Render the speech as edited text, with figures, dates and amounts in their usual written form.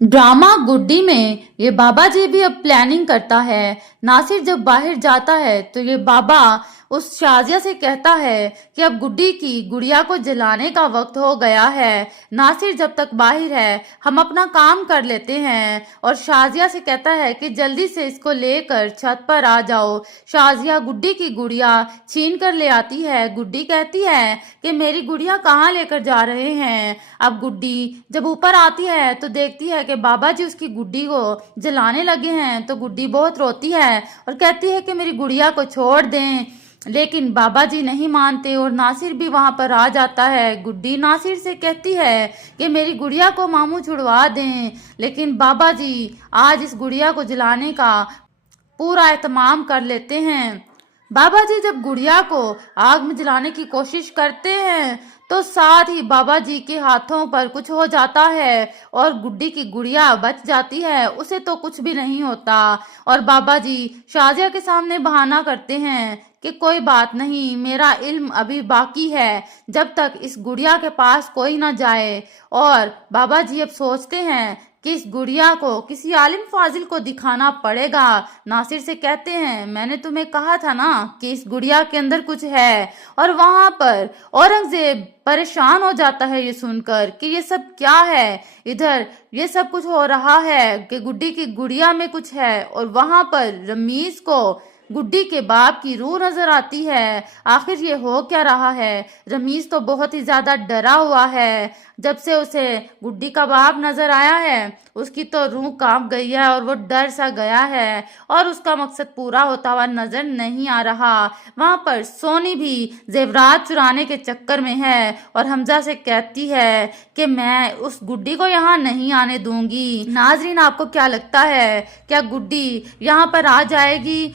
Drama गुड्डी में ये बाबा जी भी अब प्लानिंग करता है। नासिर जब बाहर जाता है तो ये बाबा उस शाजिया से कहता है कि अब गुड्डी की गुड़िया को जलाने का वक्त हो गया है। नासिर जब तक बाहर है हम अपना काम कर लेते हैं और शाजिया से कहता है कि जल्दी से इसको लेकर छत पर आ जाओ। शाजिया गुड्डी की गुड़िया छीन कर ले आती है। गुड्डी कहती है कि मेरी गुड़िया कहाँ लेकर जा रहे हैं। अब गुड्डी जब ऊपर आती है तो देखती है कि बाबा जी उसकी गुड्डी को जलाने लगे हैं। तो गुड्डी बहुत रोती है और कहती है कि मेरी गुड़िया को छोड़ दें, लेकिन बाबा जी नहीं मानते और नासिर भी वहां पर आ जाता है। गुड्डी नासिर से कहती है कि मेरी गुड़िया को मामू छुड़वा दें, लेकिन बाबा जी आज इस गुड़िया को जलाने का पूरा एहतमाम कर लेते हैं। बाबा जी जब गुड़िया को आग में जलाने की कोशिश करते हैं तो साथ ही बाबा जी के हाथों पर कुछ हो जाता है और गुड्डी की गुड़िया बच जाती है, उसे तो कुछ भी नहीं होता। और बाबा जी शाजिया के सामने बहाना करते हैं कि कोई बात नहीं, मेरा इल्म अभी बाकी है जब तक इस गुड़िया के पास कोई ना जाए। और बाबा जी अब सोचते हैं कि इस गुड़िया को किसी आलिम फाजिल को दिखाना पड़ेगा। नासिर से कहते हैं मैंने तुम्हें कहा था ना कि इस गुड़िया के अंदर कुछ है। और वहां पर औरंगजेब परेशान हो जाता है ये सुनकर कि ये सब क्या है। इधर ये सब कुछ हो रहा है कि गुड्डी की गुड़िया में कुछ है और वहां पर रमीज को गुड्डी के बाप की रूह नजर आती है। आखिर ये हो क्या रहा है। रमीज तो बहुत ही ज्यादा डरा हुआ है। जब से उसे गुड्डी का बाप नजर आया है उसकी तो रूह कांप गई है और वो डर सा गया है और उसका मकसद पूरा होता हुआ नजर नहीं आ रहा। वहां पर सोनी भी जेवरात चुराने के चक्कर में है और हमजा से कहती है कि मैं उस गुड्डी को यहाँ नहीं आने दूंगी। नाजरीन, आपको क्या लगता है, क्या गुड्डी यहाँ पर आ जाएगी?